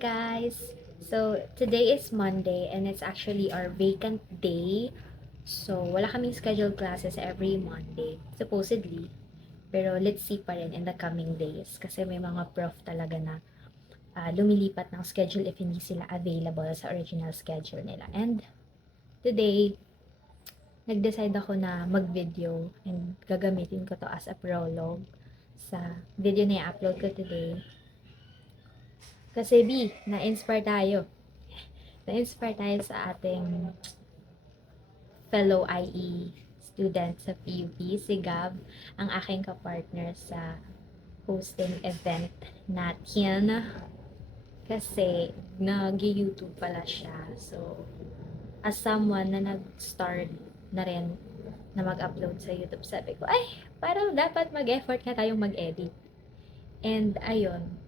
guys! So, today is Monday and it's actually our vacant day. So, wala kaming scheduled classes every Monday, supposedly. Pero let's see pa rin in the coming days kasi may mga prof talaga na lumilipat ng schedule if hindi sila available sa original schedule nila. And today, nag-decide ako na mag-video and gagamitin ko to as a prologue sa video na i-upload ko today. Kasi na-inspire tayo. Na-inspire tayo sa ating fellow IE student sa PUP, si Gab, ang aking kapartner sa hosting event natin. Kasi nag-YouTube pala siya. So, as someone na nag-start na rin na mag-upload sa YouTube, sabi ko, ay, parang dapat mag-effort ka tayong mag-edit. And ayun,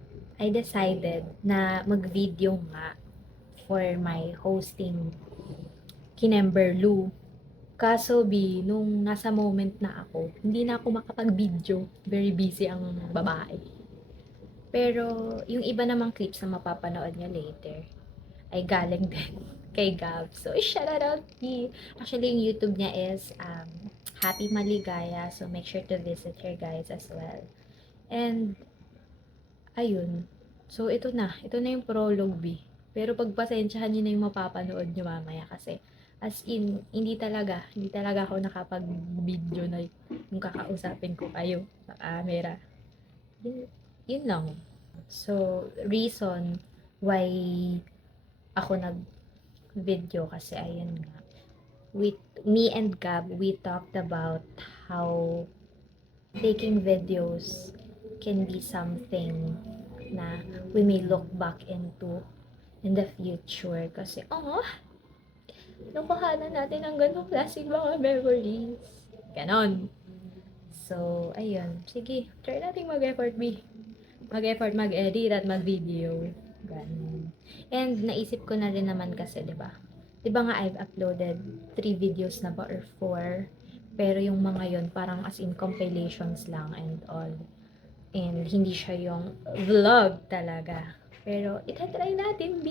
I decided na mag-video nga for my hosting Kinemberlu. Kaso nung nasa moment na ako, hindi na ako makapag-video. Very busy ang babae. Pero yung iba namang clips na mapapanood nyo later ay galing din kay Gab. So, shout out me. Actually, yung YouTube niya is Happy Maligaya. So, make sure to visit her guys as well. And ayun. So, ito na yung prologue, Pero pagpasensyahan nyo na yung mapapanood nyo mamaya kasi as in, hindi talaga ako nakapag-video na yung kakausapin ko kayo sa camera. Yun lang. So, reason why ako nag-video kasi ayun nga. With me and Gab, we talked about how taking videos can be something na we may look back into in the future kasi nakuhanan natin ang ganong klaseng mga memories. Ganon. So, ayun. Sige, try natin mag-effort, Mag-effort, mag-edit at mag-video. Ganon. And naisip ko na rin naman kasi, diba nga I've uploaded 3 videos na ba or 4, pero yung mga yon parang as in compilations lang and all. And hindi siya yung vlog talaga. Pero itatry natin,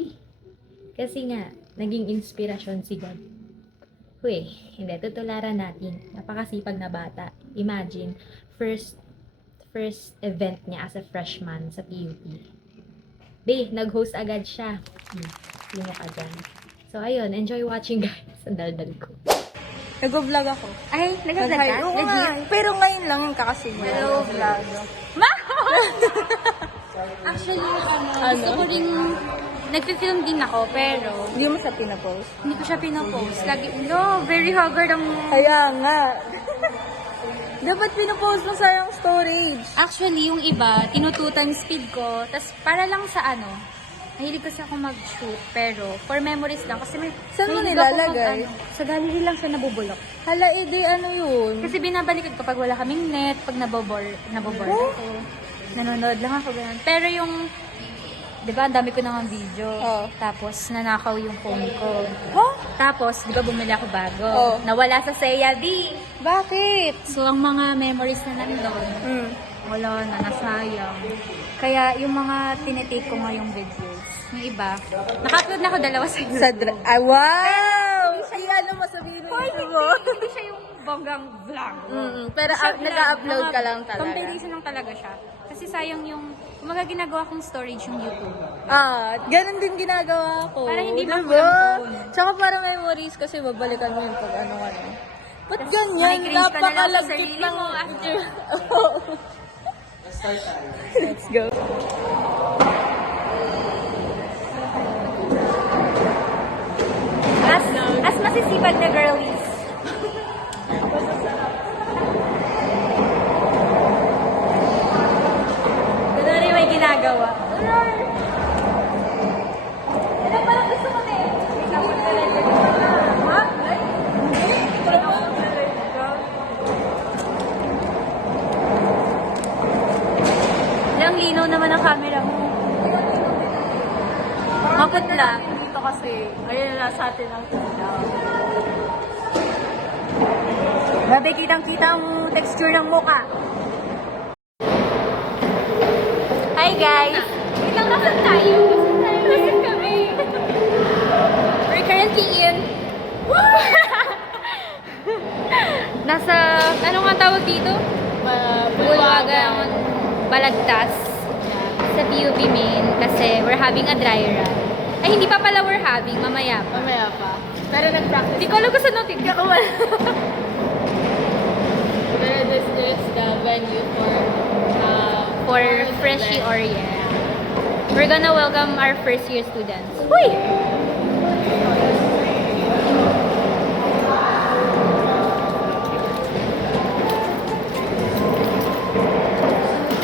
Kasi nga, naging inspirasyon si God. Hindi, tutularan natin. Napakasipag na bata. Imagine, first event niya as a freshman sa PUP. Nag-host agad siya. Sino ka dyan? So, ayun, enjoy watching guys. Ang daldal ko. Nag-vlog ako. Ay, nag-vlog ka? Oo nga. Pero ngayon lang yung kakasimula. Hello, vlog. Actually, gusto ko rin, nagpi-film din ako, pero Hindi mo siya pinapost? hindi ko siya pinapost. Lagi, very haggard ang... Kaya nga. Dapat pinapost mo sayang storage. Actually, yung iba, tinututan speed ko, tas para lang sa mahilig kasi ako mag-shoot, pero for memories lang. Kasi Saan mo mahilig ako nilalagay? sa gallery lang siya nabubulok. Hala, ano yun? Kasi binabalikan ko pag wala kaming net, pag nabobor ako. Nanonood lang ako, ganun. Pero yung, di ba, ang dami ko nang video. Oo. Tapos, nanakaw yung phone ko. Tapos, di ba, bumili ako bago. Oo. Nawala sa Seiya, Bakit? So, ang mga memories na nandun, wala na, nasayang. Kaya, yung mga tinitake ko ngayong videos, yung iba, naka-upload na ako 2 sa YouTube. Wow! Ano mo sabihin mo? Hindi siya yung bonggang vlog. Pero Siya vlog, nag-upload mga ka lang talaga. Compilation lang talaga siya. Kasi sayang yung, umaga ginagawa kong storage yung YouTube. Ganun din ginagawa ko. Para hindi diba? makulang phone. Tsaka para memories kasi babalikan mo yun pag ano. Ba't ganyan? makikringe ka na lang sa Napakalagkit sarili ng... mo after. Let's go. As masisipag na girlies. Kunwari may ginagawa. Ano parang gusto ko na Ha? Ilang linaw naman ang camera mo. Maputla. Dito kasi, ayun na sa atin ang ilaw. Grabe, kitang-kita ang texture ng mukha. Hi guys! Wait lang, nasan tayo? currently in... Nasa, ano nga tawag dito? Bulwagan, Balagtas. Sa PUP main. Kasi we're having a dry run. Ay, hindi pa pala we're having. Mamaya pa. Mamaya pa. Pero nag-practice. Hindi ko alam kung saan natin. Pero this is the venue For Freshie Orient. We're gonna welcome our first year students. Uy!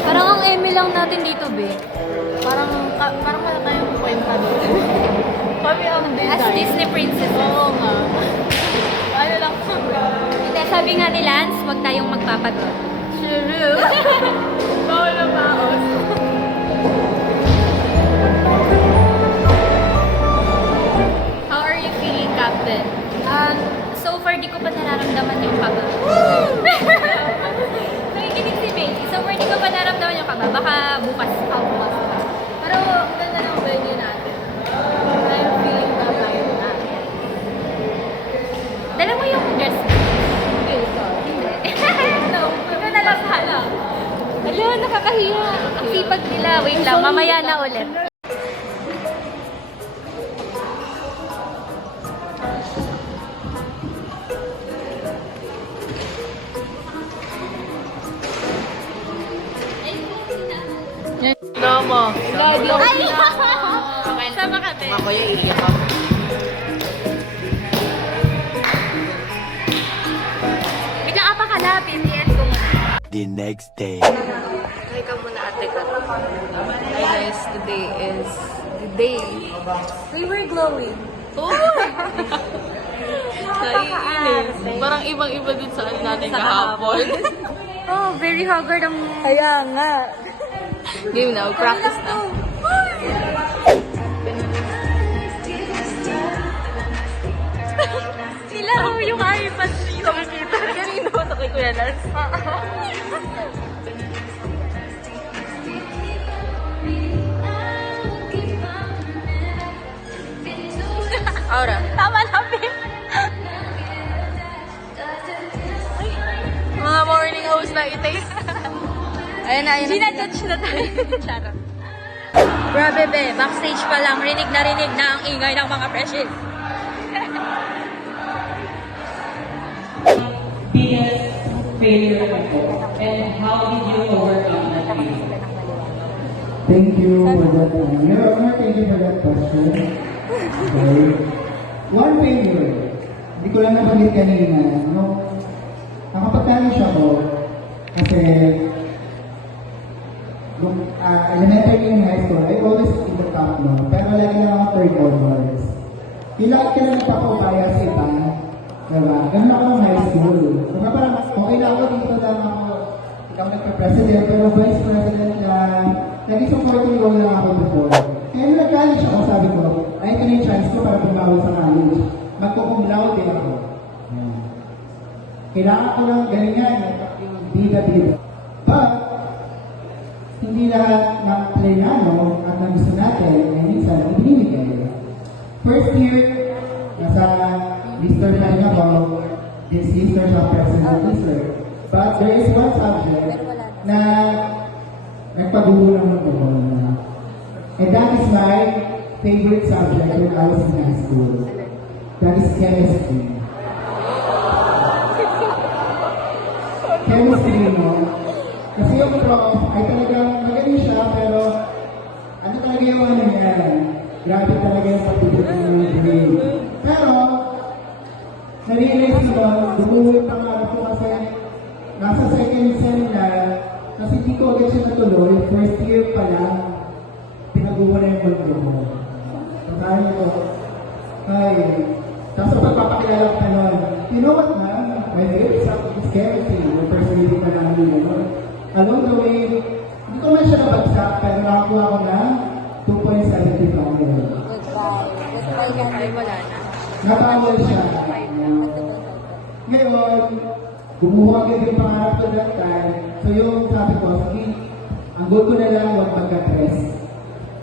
Parang ang eme lang natin dito, be. parang wala tayong kwenta doon. Kami ang design. As Disney princess. Oo nga. Ano lang kami. Hindi, sabi nga ni Lance, huwag tayong magpapatot. Shuru. Bawal na maos. How are you feeling, Captain? So far, di ko pa nararamdaman yung kaba. Nakikinig si Baby. So far, di ko pa nararamdaman yung kaba. Baka bukas pa. Pero ang ganda ng venue natin. I'm feeling na tayo na. Dala mo yung dress mo. Feel ko. Hindi. No, ikaw na lang hala. Hala, nakakahiya. Ang sipag nila. Wait lang, mamaya na ulit. Nomo. Ay! Sama kami. Ako yung iiyak ako. Bigla ka pa kalapin. Yes, ko muna. The next day. Hi ka muna ate ka. Hi guys, today is the day. We were glowing. Naiinis. Parang ibang-iba din sa ano natin kahapon. Oh, very haggard ang... Kaya nga. Game na, practice na. Sila ko yung iPad dito. Kanino ito kay Kuya Lars? Aura. Tama lang, babe. Mga morning host na ite. Ayun na, ayun na. Ginajudge na tayo. Charot. Grabe be, backstage pa lang, rinig na ang ingay ng mga freshies. Biggest failure ako, and how did you overcome that failure? Thank you for that. Thank you for that question. Okay. One failure. Hindi ko lang nabanggit kanina. No? Nakapagkano siya ko kasi nung elementary and high school, I always in the top no. Pero lagi lang ako third honors. Yung lagi ka lang nagpapabaya sa iba. Diba? Ganun ako ng high school. Diba parang, okay lang ako dito lang ako. Ikaw nagpa-president, pero vice president lang. Naging supporting role lang ako before. Kaya nung nag-college ako, sabi ko, ay ito na yung chance ko para bumawi sa college. Magkukum laude ako. Ayan. Kailangan ko lang ganyan, yung bida-bida. But, hindi lahat ng plenano at ng gusto natin ay minsan ibinibigay. First year, nasa lister na rin ako, this lister sa personal lister. But there is one subject na nagpagulo ng ko. And that is my favorite subject when I was in high school. That is chemistry. Chemistry, no? Kasi yung prof ay talagang magaling siya, pero ano talaga yung ano niya? Grabe talaga yung pagtutulong ng grade. Pero, na-realize ko, dumuwi pa nga ako kasi nasa second sem na, kasi hindi ko agad siya natuloy, first year pa lang, pinaguha na yung mundo ko. Sabi ko, ay, tapos pagpapakilala ko pa nun, you know what na, my favorite subject is chemistry, yung first year pa lang yun. Along the way, hindi ko man siya nabagsak, pero nakakuha ko na 2.75. Ay, wala na. Natawal siya. Ngayon, kumuha agad yung pangarap ko that time. So yung sabi ko, sige, ang goal ko na lang, huwag magka-press.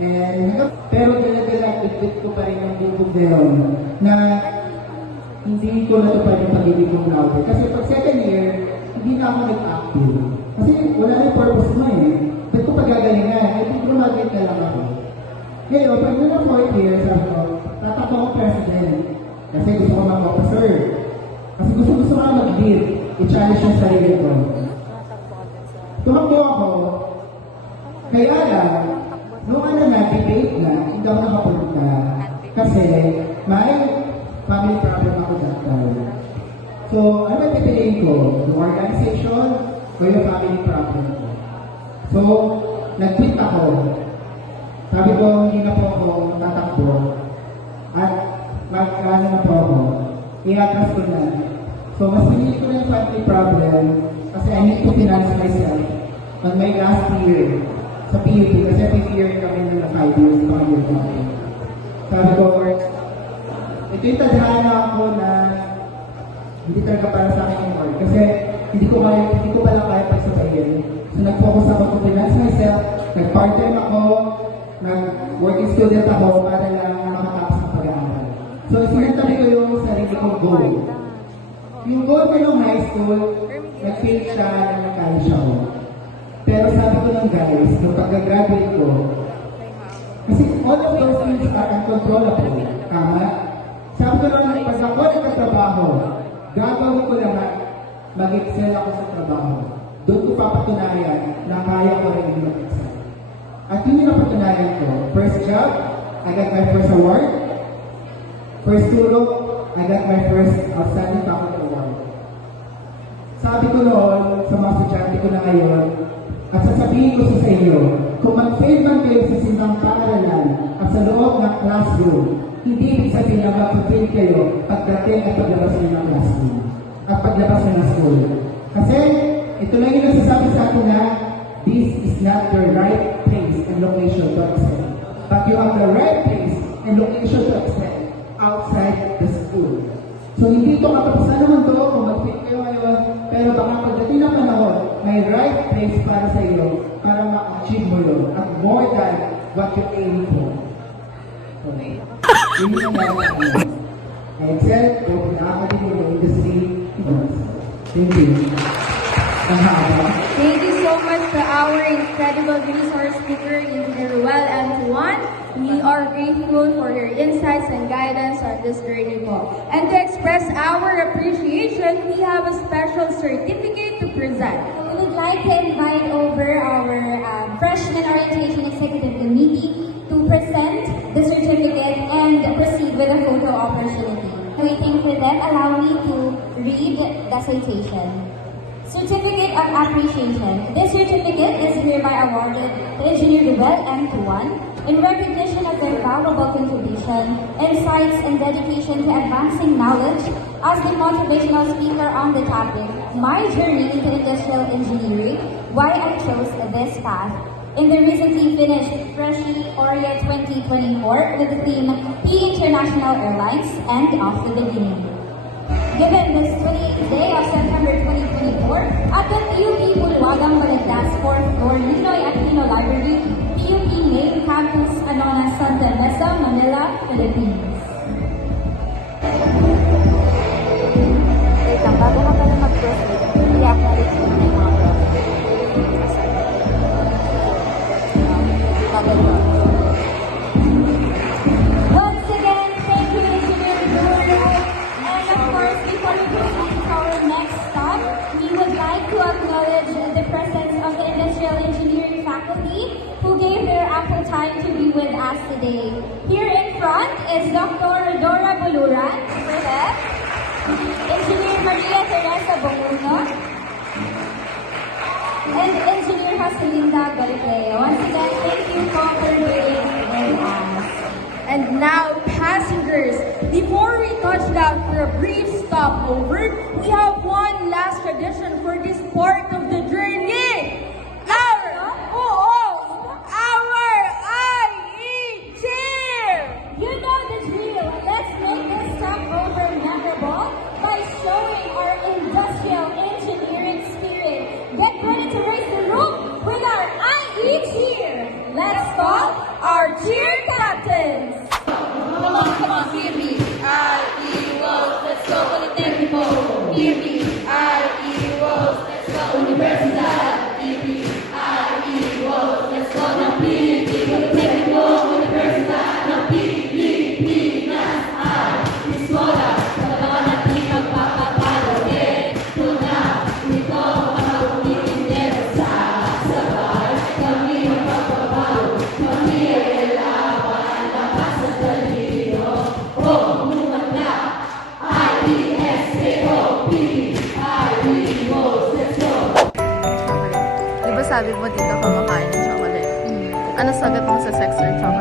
And, Pero dala-dala, bit ko pa rin yung bubog na yun, na hindi ko natupad yung pag-ibig kong laude. Kasi pag second year, hindi na ako nag-active. Kasi wala na yung purpose mo eh. Ba't ko pagagalingan? I think graduate na lang ako. Ngayon, pag nila 4th year, sabi ko, tatakbo ko president. Kasi gusto ko mag-officer. Kasi gusto ko mag-lead. I-challenge yung sarili ko. Tumakbo ako. Kaya lang, nung debate na, hindi ako nakapunta. Kasi may family problem ako that time. So, ano ba pipiliin ko? Yung organization o yung family problem ko? So, nag-quit ako. Sabi ko, hindi na po ako tatakbo. At mag-ano na po ako. I-address ko na. So, mas pinili ko na yung family problem kasi I need to finance myself on my last year sa PUP. Kasi PUP year kami na 5 years pa year kami. Sabi ko, ito yung tadhana ako na hindi talaga para sa akin yung work. Kasi hindi ko pala kaya pagsabayin. So, nag-focus ako to finance myself, nag-part-time ako, nag-working student ako para lang makatapos ng pag-aaral. So, sinatabi ko yung sarili kong goal. Yung goal ko nung high school, nag-fail siya na nag-college ako. Pero sabi ko lang guys, nung pagka-graduate ko, kasi all of those things are uncontrollable. Tama? Sabi ko lang, pag ako nagkatrabaho, gagawin ko lahat, mag-excel ako sa trabaho. Doon ko papatunayan na kaya ko rin mag-excel. At yun yung napatunayan ko. First job, I got my first award. First tulog, I got my first outstanding faculty award. Sabi ko noon, sa mga estudyante ko na ngayon, at sasabihin ko sa inyo, kung mag-fail man kayo sa simbang paaralan at sa loob ng classroom, hindi ibig sabihin na mag-fail kayo pagdating at paglabas nyo ng classroom at paglabas nyo ng school. Kasi, ito lang yung nagsasabi sa akin na this is not the right place and location to excel. But you have the right place and location to excel outside the school. So, hindi ito katapusan naman to kung mag-fail kayo ngayon, pero baka pagdating ng panahon, may right place para sa iyo para ma-achieve mo yun at more than what you aim for. So, yun yung nangyari sa akin. I excel both in academy and industry. Thank you. Thank you so much to our incredible resource speaker, Engineer Ruel M. Juan. We are grateful for your insights and guidance on this journey po. And to express our appreciation, we have a special certificate to present. We would like to invite over our Freshman Orientation Executive Committee to present the certificate and proceed with a photo opportunity. Waiting for them, allow me to read the citation. Certificate of Appreciation. This certificate is hereby awarded to Engineer Ruel M. Juan in recognition of their valuable contribution, insights, and dedication to advancing knowledge as the motivational speaker on the topic, My Journey into Industrial Engineering, Why I Chose This Path, in the recently finished Freshie Oreo 2024 with the theme P International Airlines and Off the Beginning. Given this 28th day of September 2024 at the PUP Bulwagang Balagtas 4th floor Ninoy Aquino Library, PUP Main Campus, Anonas, Santa Mesa, Manila, Philippines. Wait lang, bago ka pala mag-proceed, i-acknowledge mo na yung mga Once again, thank you, Engineer Ruel. And of course, before we proceed to our next stop, we would like to acknowledge the presence of the Industrial Engineering faculty who gave their ample time to be with us today. Here in front is Dr. Dora Buluran, Engineer Maria Teresa Bonguno, and Engineer Joselinda Golipeo. Once again, thank you for being with us. And now, passengers, before we touch down for a brief stopover, we have one last tradition for this part of the journey. Our IE cheer! You know the drill. Let's make this stopover memorable by showing our industrial engineering spirit. Get ready to raise the roof with our IE cheer. Let's call our cheer captain. Di ba sabi mo dito kumakain ng chocolate? Ano sagot mo sa sex or chocolate?